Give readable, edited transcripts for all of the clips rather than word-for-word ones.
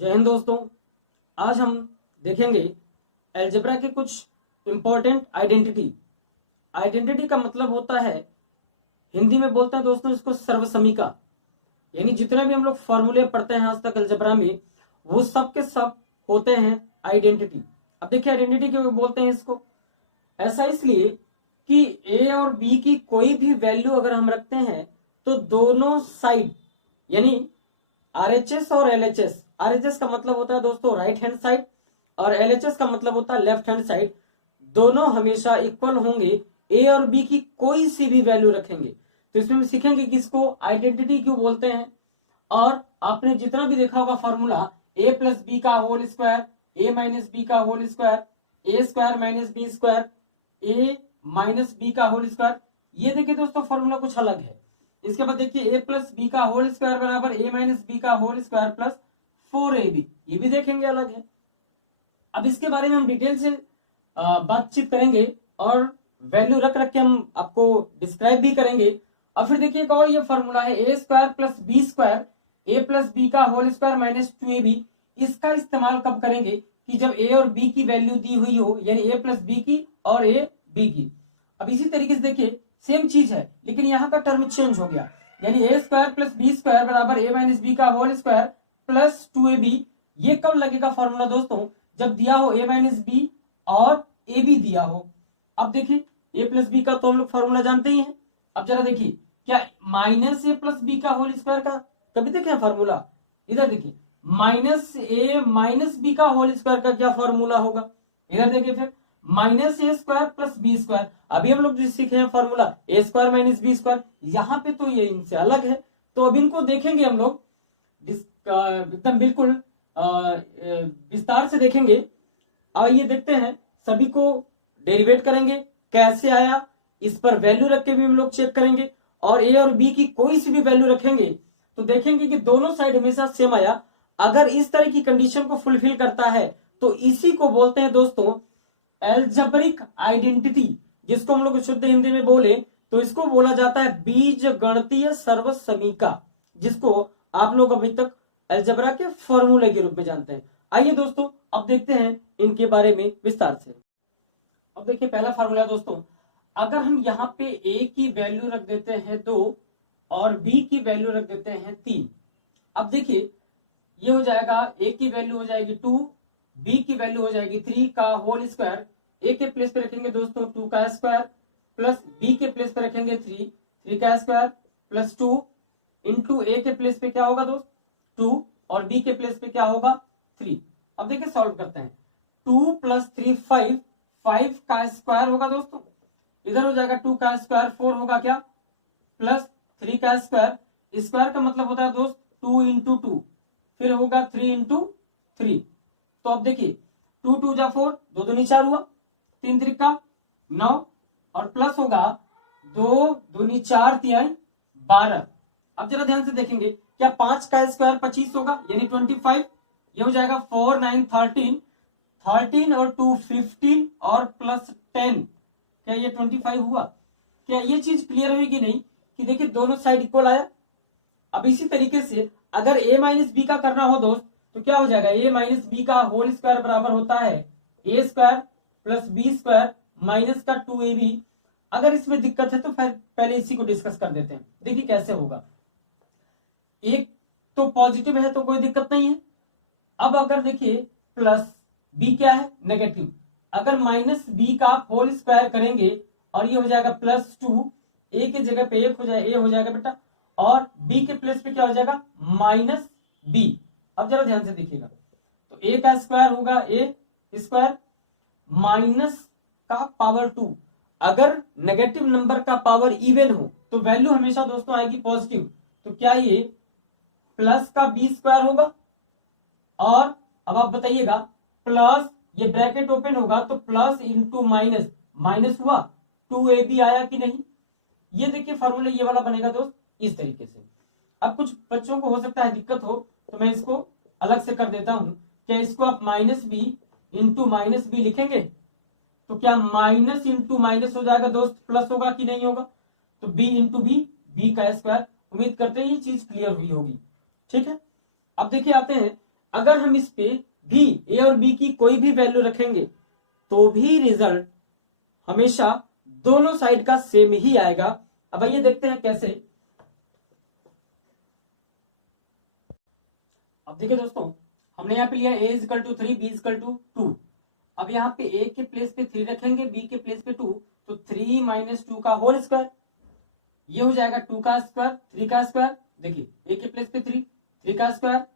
जय हिंद दोस्तों। आज हम देखेंगे अलजेब्रा के कुछ इंपॉर्टेंट आइडेंटिटी। आइडेंटिटी का मतलब होता है, हिंदी में बोलते हैं दोस्तों इसको सर्वसमीका। यानी जितने भी हम लोग फॉर्मूले पढ़ते हैं आज तक अलजेब्रा में, वो सब के सब होते हैं आइडेंटिटी। अब देखिए आइडेंटिटी क्यों बोलते हैं इसको, ऐसा इसलिए कि ए और बी की कोई भी वैल्यू अगर हम रखते हैं तो दोनों साइड यानी आरएचएस और एलएचएस, आरएचएस का मतलब होता है दोस्तों राइट हैंड साइड और एलएचएस का मतलब होता है लेफ्ट हैंड साइड, दोनों हमेशा इक्वल होंगे ए और बी की कोई सी भी वैल्यू रखेंगे। तो इसमें हम सीखेंगे कि इसको आइडेंटिटी क्यों बोलते हैं। और आपने जितना भी देखा होगा फॉर्मूला ए प्लस बी का होल स्क्वायर, ए माइनस बी का होल स्क्वायर, ए स्क्वायर माइनस बी स्क्वायर, ए माइनस बी का होल स्क्वायर, ये देखिए दोस्तों फॉर्मूला कुछ अलग है। इसके बाद देखिए ए प्लस बी का होल स्क्वायर बराबर ए माइनस बी का होल स्क्वायर प्लस 4ab, ये भी देखेंगे अलग है। अब इसके बारे में हम डिटेल से बातचीत करेंगे और वैल्यू रख रख के हम आपको डिस्क्राइब भी करेंगे। और फिर देखिए एक और ये फॉर्मूला है ए स्क्वायर प्लस बी स्क्वायर, ए प्लस बी का होल स्क्वायर माइनस 2ab। इसका इस्तेमाल कब करेंगे कि जब ए और बी की वैल्यू दी हुई हो, यानी ए प्लस बी की और ए बी की। अब इसी तरीके से देखिए सेम चीज है लेकिन यहाँ का टर्म चेंज हो गया, यानी ए स्क्वायर प्लस बी स्क्वायर बराबर ए माइनस बी का होल स्क्वायर प्लस 2ab। ये कब लगेगा फॉर्मूला दोस्तों, जब दिया हो ए माइनस बी और ए बी दिया हो। अब देखिए ए प्लस बी का तो हम लोग फॉर्मूला जानते ही हैं। अब जरा देखिए क्या माइनस ए प्लस बी का होल स्क्वायर का कभी देखे फॉर्मूला, इधर देखिए माइनस ए माइनस बी का होल स्क्वायर का क्या फॉर्मूला होगा, इधर देखिए फिर माइनस ए स्क्वायर प्लस बी स्क्वायर। अभी हम लोग जो सीखे हैं फॉर्मूला ए स्क्वायर माइनस बी स्क्वायर, यहाँ पे तो ये इनसे अलग है। तो अब इनको देखेंगे हम लोग एकदम बिल्कुल विस्तार से देखेंगे। आइए देखते हैं, सभी को डेरिवेट करेंगे कैसे आया, इस पर वैल्यू रख के भी हम लोग चेक करेंगे। और ए और बी की कोई सी भी वैल्यू रखेंगे तो देखेंगे कि दोनों साइड हमेशा सेम आया। अगर इस तरह की कंडीशन को फुलफिल करता है तो इसी को बोलते हैं दोस्तों एल्जेब्रिक आइडेंटिटी, जिसको हम लोग शुद्ध हिंदी में बोले तो इसको बोला जाता है बीज गणितीय सर्वसमीका, जिसको आप लोग अभी तक अलजेब्रा के फॉर्मूले के रूप में जानते हैं। आइए दोस्तों अब देखते हैं इनके बारे में विस्तार से। अब देखिए पहला फॉर्मूला दोस्तों, अगर हम यहाँ पे a की वैल्यू रख देते हैं 2 और b की वैल्यू रख देते हैं 3। अब देखिए ये हो जाएगा a की वैल्यू हो जाएगी 2, b की वैल्यू हो जाएगी 3 का होल स्क्वायर। a के प्लेस पे रखेंगे दोस्तों 2 का स्क्वायर प्लस b के प्लेस पे रखेंगे 3 का स्क्वायर प्लस 2 इंटू a के प्लेस पे क्या होगा दोस्त 2 और b के प्लेस पे क्या होगा 3। अब देखिए सॉल्व करते हैं, 2 प्लस 3 5 का स्क्वायर होगा दोस्तों, इधर हो जाएगा 2 का स्क्वायर 4 होगा क्या प्लस 3 का स्क्वायर, स्क्वायर का मतलब होता है दोस्त 2 इंटू 2, फिर होगा 3 इंटू 3। तो अब देखिए 2 2 जा 4, 2 दूनी 4 हुआ, 3 3 9 और प्लस होगा 2 दूनी 4 3 12। अब जरा ध्यान से देखेंगे क्या 5 का स्क्वायर 25 होगा यानी 25, ये हो जाएगा 4 9 13 और 2 15 और प्लस 10, क्या ये 25 हुआ। क्या ये चीज क्लियर हुई कि नहीं कि देखिए दोनों साइड इक्वल आया। अब इसी तरीके से अगर a माइनस बी का करना हो दोस्त तो क्या हो जाएगा a माइनस बी का होल स्क्वायर बराबर होता है a square plus B square minus का 2ab। अगर इसमें दिक्कत है तो फिर पहले इसी को डिस्कस कर देते हैं, देखिए कैसे होगा। एक तो पॉजिटिव है तो कोई दिक्कत नहीं है। अब अगर देखिए प्लस b क्या है नेगेटिव, अगर माइनस बी का होल स्क्वायर करेंगे और ये हो जाएगा प्लस 2, a की जगह पे 1 हो जाएगा, a हो जाएगा बेटा, और b के प्लेस पे क्या हो जाएगा माइनस b। अब जरा ध्यान से देखिएगा तो a का स्क्वायर होगा a स्क्वायर माइनस का पावर 2। अगर नेगेटिव नंबर का पावर इवन हो तो वैल्यू हमेशा दोस्तों आएगी पॉजिटिव, तो क्या ये प्लस का b स्क्वायर होगा। और अब आप बताइएगा प्लस ये ब्रैकेट ओपन होगा तो प्लस इंटू माइनस, माइनस हुआ 2ab आया कि नहीं। ये देखिए फॉर्मूला ये वाला बनेगा दोस्त इस तरीके से। अब कुछ बच्चों को हो सकता है दिक्कत हो तो मैं इसको अलग से कर देता हूं, क्या इसको आप minus B into minus B लिखेंगे तो क्या माइनस इंटू माइनस हो जाएगा दोस्त प्लस होगा कि नहीं होगा, तो b इंटू बी का स्क्वायर। उम्मीद करते हैं ये चीज क्लियर हुई होगी, ठीक है। अब देखिए आते हैं अगर हम इस पे भी ए और बी की कोई भी वैल्यू रखेंगे तो भी रिजल्ट हमेशा दोनों साइड का सेम ही आएगा। अब आइए देखते हैं कैसे। अब देखिए दोस्तों, हमने यहाँ पे लिया a equal to 3, b equal to 2। अब यहाँ पे a के प्लेस पे 3 रखेंगे, b के प्लेस पे 2, तो 3 माइनस 2 का होल स्क्वायर, ये हो जाएगा 2 का स्क्वायर, 3 का स्क्वायर। देखिए a के प्लेस पे 3, 3 का स्क्वायर,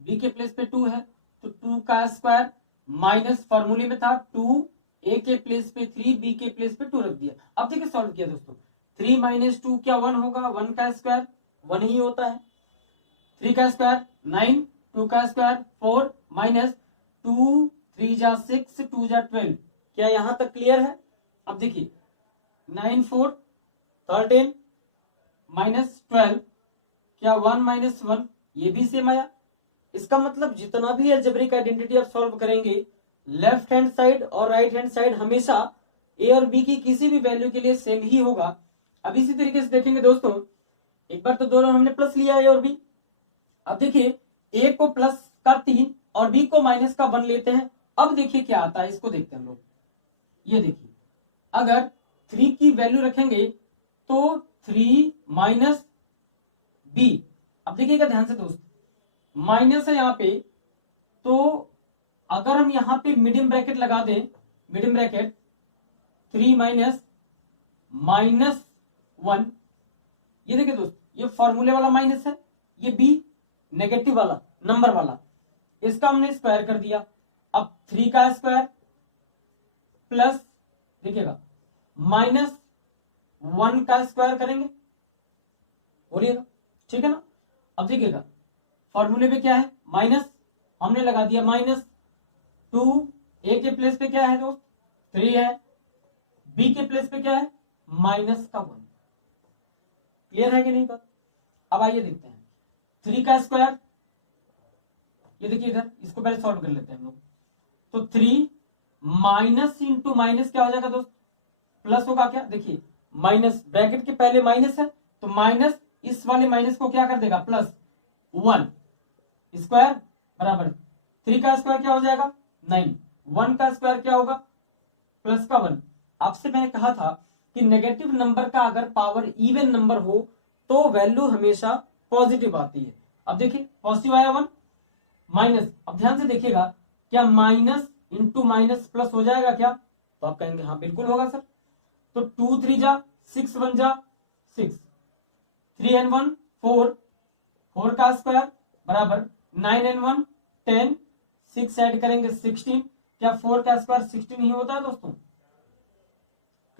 b के प्लेस पे 2 है तो 2 का स्क्वायर, माइनस फॉर्मूले में था 2, a के प्लेस पे 3, b के प्लेस पे 2 रख दिया। अब देखिए सॉल्व किया दोस्तों, 3 माइनस 2 क्या 1 होगा, 1 का स्क्वायर 1 ही होता है, 3 का स्क्वायर 9, 2 का स्क्वायर 4, माइनस 2 3 जा 6, 2 जा 12। क्या यहां तक क्लियर है? अब देखिए 9 4 13 माइनस 12, क्या 1 माइनस 1, ये भी सेम आया। इसका मतलब जितना भी अलजेब्रिक आइडेंटिटी आप सॉल्व करेंगे, लेफ्ट हैंड साइड और राइट हैंड साइड हमेशा ए और बी की किसी भी वैल्यू के लिए सेम ही होगा। अब इसी तरीके से देखेंगे दोस्तों, एक बार तो दोनों हमने प्लस लिया ए और बी। अब देखिए ए को प्लस का 3 और बी को माइनस का 1 लेते हैं। अब देखिए क्या आता है, इसको देखते हैं हम लोग। ये देखिए, अगर 3 की वैल्यू रखेंगे तो 3 माइनस बी, अब देखिएगा ध्यान से दोस्त, माइनस है यहाँ पे, तो अगर हम यहाँ पे मीडियम ब्रैकेट लगा दें, मीडियम ब्रैकेट 3 माइनस माइनस 1, ये देखिए दोस्त, ये फॉर्मूले वाला माइनस है, ये बी नेगेटिव वाला नंबर वाला, इसका हमने स्क्वायर कर दिया। अब 3 का स्क्वायर प्लस देखिएगा माइनस 1 का स्क्वायर करेंगे, बोलिएगा ठीक है ना। अब देखिएगा फॉर्मूले में क्या है, माइनस, हमने लगा दिया माइनस 2, ए के प्लेस पे क्या है दोस्त 3 है, बी के प्लेस पे क्या है माइनस का 1। क्लियर है कि नहीं बात? अब आइए देखते हैं 3 का स्क्वायर, ये देखिए इधर, इसको पहले सॉल्व कर लेते हैं हम लोग। तो 3 माइनस इंटू माइनस क्या हो जाएगा दोस्त, प्लस होगा क्या, देखिए माइनस ब्रैकेट के पहले माइनस है तो माइनस इस वाले माइनस को क्या कर देगा प्लस 1, स्क्वायर बराबर 3 का स्क्वायर क्या हो जाएगा 9, 1 का स्क्वायर क्या होगा प्लस का 1। आपसे मैंने कहा था कि नेगेटिव नंबर का अगर पावर इवन नंबर हो तो वैल्यू हमेशा पॉजिटिव आती है। अब देखिए पॉजिटिव आया 1, माइनस, अब ध्यान से देखिएगा, क्या माइनस इंटू माइनस प्लस हो जाएगा क्या, तो आप कहेंगे हाँ बिल्कुल होगा सर। तो 2 3 जा 6, 1 जा 6, 3 and 1 4, 4 का स्क्वायर बराबर 9 and 1 10, 6 ऐड करेंगे 16, क्या 4 का स्क्वायर 16 ही होता है दोस्तों?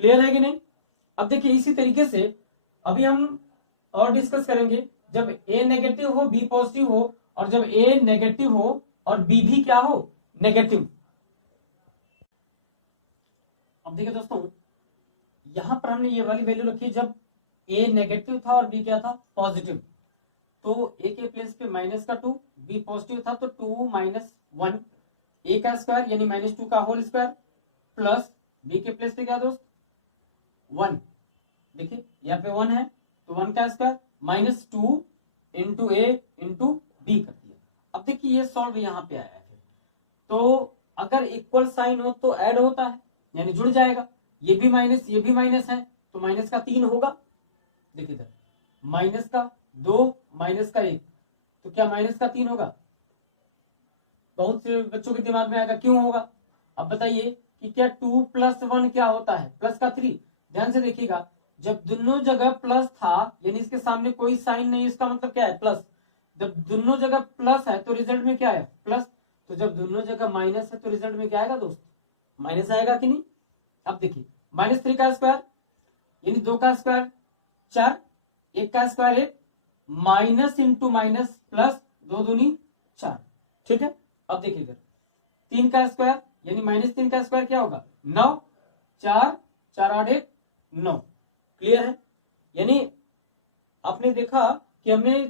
क्लियर है कि नहीं? अब देखिए इसी तरीके से अभी हम और डिस्कस करेंगे, जब ए नेगेटिव हो बी पॉजिटिव हो, और जब ए नेगेटिव हो और बी भी क्या हो नेगेटिव। अब देखिए दोस्तों, यहां पर हमने ये वाली वैल्यू रखी जब ए नेगेटिव था और बी क्या था पॉजिटिव, तो ए के प्लेस पे माइनस का 2, बी पॉजिटिव था तो 2 माइनस 1, ए का स्क्वायर यानी माइनस 2 का होल स्क्वायर, प्लस बी के प्लेस पे क्या दोस्त 1, देखिए यहाँ पे 1 है तो 1 का स्क्वायर माइनस 2 इंटू ए इंटू बी कर दिया। अब देखिए ये सॉल्व यहाँ पे आया है, तो अगर इक्वल साइन हो तो ऐड होता है यानी जुड़ जाएगा, ये भी माइनस है तो माइनस का 3 होगा, देखिए इधर माइनस का 2 माइनस का 1, तो क्या माइनस का 3 होगा? बहुत से बच्चों के दिमाग में आएगा क्यों होगा। अब बताइए कि क्या 2 प्लस 1 क्या होता है प्लस का 3। ध्यान से देखिएगा, जब दोनों जगह प्लस था यानी इसके सामने कोई साइन नहीं, इसका मतलब क्या है प्लस। जब दोनों जगह प्लस है तो रिजल्ट में क्या है प्लस, तो जब दोनों जगह माइनस है तो रिजल्ट में क्या आएगा दोस्त माइनस आएगा कि नहीं। अब देखिए माइनस 3 का स्क्वायर यानी 2 का स्क्वायर 4, 1 का square 1, minus into minus plus 2 दूनी 4, ठीक है। अब देखिए इधर 3 का स्क्वायर यानी माइनस 3 का स्क्वायर क्या होगा 9, 4 4 8 1 9। क्लियर है? यानी आपने देखा कि हमने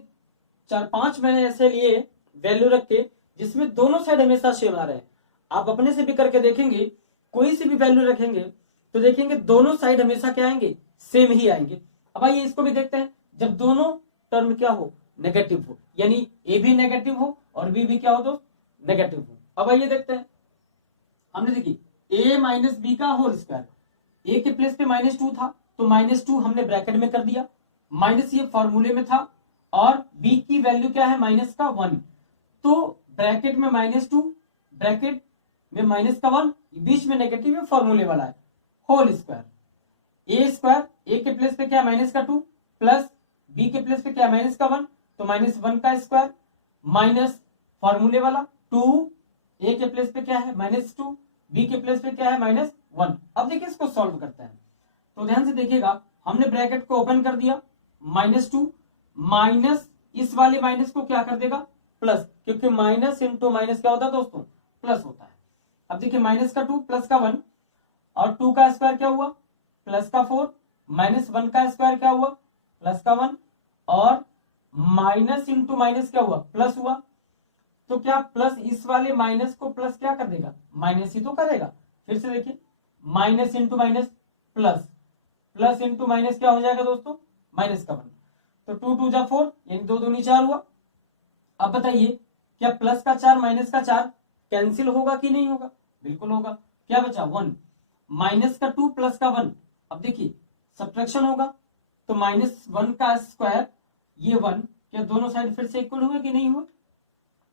4-5 मैंने ऐसे लिए वैल्यू रख के जिसमें दोनों साइड हमेशा सेम आ रहे हैं। आप अपने से भी करके देखेंगे, कोई सी भी वैल्यू रखेंगे तो देखेंगे दोनों साइड हमेशा क्या आएंगे सेम ही आएंगे। अब आइए इसको भी देखते हैं, जब दोनों टर्म क्या हो नेगेटिव हो यानी ए भी नेगेटिव हो और बी भी क्या हो तो नेगेटिव हो। अब आइए देखते हैं, हमने देखी a माइनस बी का होल स्क्वायर, a के प्लेस पे -2 था तो -2 हमने ब्रैकेट में कर दिया, माइनस ये फॉर्मूले में था और b की वैल्यू क्या है माइनस का 1, तो ब्रैकेट में -2 ब्रैकेट में माइनस का 1, बीच में नेगेटिव है फॉर्मूले वाला है, होल स्क्वायर a के प्लेस पे क्या माइनस का 2 प्लस b के प्लेस पे क्या माइनस का 1, तो -1 का स्क्वायर माइनस फॉर्मूले वाला 2, a के प्लेस पे क्या है -2, b के प्लेस पे क्या है -1। अब देखिए इसको सॉल्व करते हैं, तो ध्यान से देखिएगा, हमने ब्रैकेट को ओपन कर दिया, -2 माइनस इस वाले माइनस को क्या कर देगा प्लस, क्योंकि माइनस इंटू माइनस क्या होता है दोस्तों प्लस होता है। अब देखिए माइनस का 2 प्लस का 1 और 2 का स्क्वायर क्या हुआ प्लस का 4, -1 का स्क्वायर क्या हुआ प्लस का 1 और माइनस इंटू माइनस क्या हुआ प्लस हुआ, तो क्या प्लस इस वाले माइनस को प्लस क्या कर देगा माइनस ही तो करेगा। फिर से देखिए minus into minus plus, plus into minus क्या हो जाएगा दोस्तों माइनस का 1, तो 2 2 जा 4 यानी 2 दूनी 4 हुआ। अब बताइए क्या प्लस का 4 माइनस का 4 कैंसिल होगा कि नहीं होगा, बिल्कुल होगा। क्या बचा 1, माइनस का 2 प्लस का 1, अब देखिए सब्ट्रैक्शन होगा तो -1 का स्क्वायर ये 1, क्या दोनों साइड फिर से इक्वल हुए कि नहीं हुए।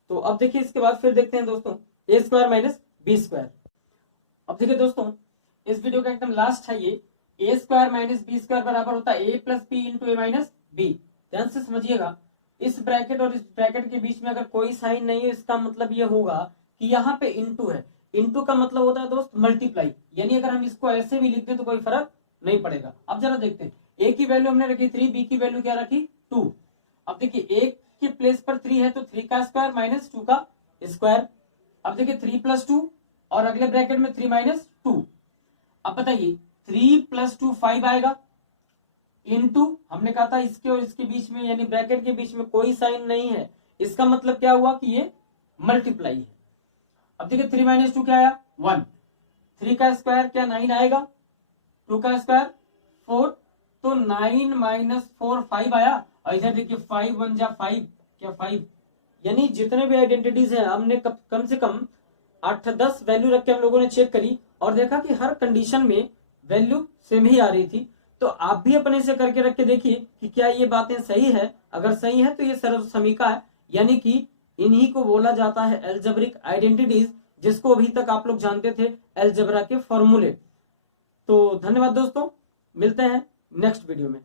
तो अब देखिए इसके बाद फिर देखते हैं दोस्तों a square minus B square. अब देखिए दोस्तों इस वीडियो का एकदम लास्ट है ये, a square minus B square बराबर होता है a plus B into A minus B. ध्यान से समझिएगा, इस ब्रैकेट और इस ब्रैकेट के बीच में अगर कोई साइन नहीं है इसका मतलब ये होगा कि यहाँ पे इंटू है, इंटू का मतलब होता है दोस्त मल्टीप्लाई, यानी अगर हम इसको ऐसे भी लिख दें तो कोई फर्क नहीं पड़ेगा। अब जरा देखते हैं, a की वैल्यू हमने रखी 3, b की वैल्यू क्या रखी 2। अब देखिए एक के प्लेस पर 3 है तो 3 का स्क्वायर माइनस 2 का स्क्वायर। अब देखिए 3 प्लस 2 और अगले ब्रैकेट में 3 माइनस 2। अब बताइए 3 प्लस 2 5 आएगा, इनटू हमने कहा था इसके और इसके बीच में यानी ब्रैकेट के बीच में कोई साइन नहीं है, इसका मतलब क्या हुआ कि ये मल्टीप्लाई है। अब देखिए 3 माइनस 2 क्या आया 1, 3 का स्क्वायर क्या 9 आएगा, 2 का स्क्वायर 4, तो 9 माइनस 4 5 आया। और इधर देखिए 5 1 जा 5 क्या 5, यानी जितने भी आइडेंटिटीज हैं हमने कम से कम 8-10 वैल्यू रख के हम लोगों ने चेक करी और देखा कि हर कंडीशन में वैल्यू सेम ही आ रही थी। तो आप भी अपने से करके रख के देखिए कि क्या ये बातें सही है, अगर सही है तो ये सर्वसमीका है, यानी कि इन्हीं को बोला जाता है एल्जेब्रिक आइडेंटिटीज, जिसको अभी तक आप लोग जानते थे एल्जेब्रा के फॉर्मूले। तो धन्यवाद दोस्तों, मिलते हैं नेक्स्ट वीडियो में।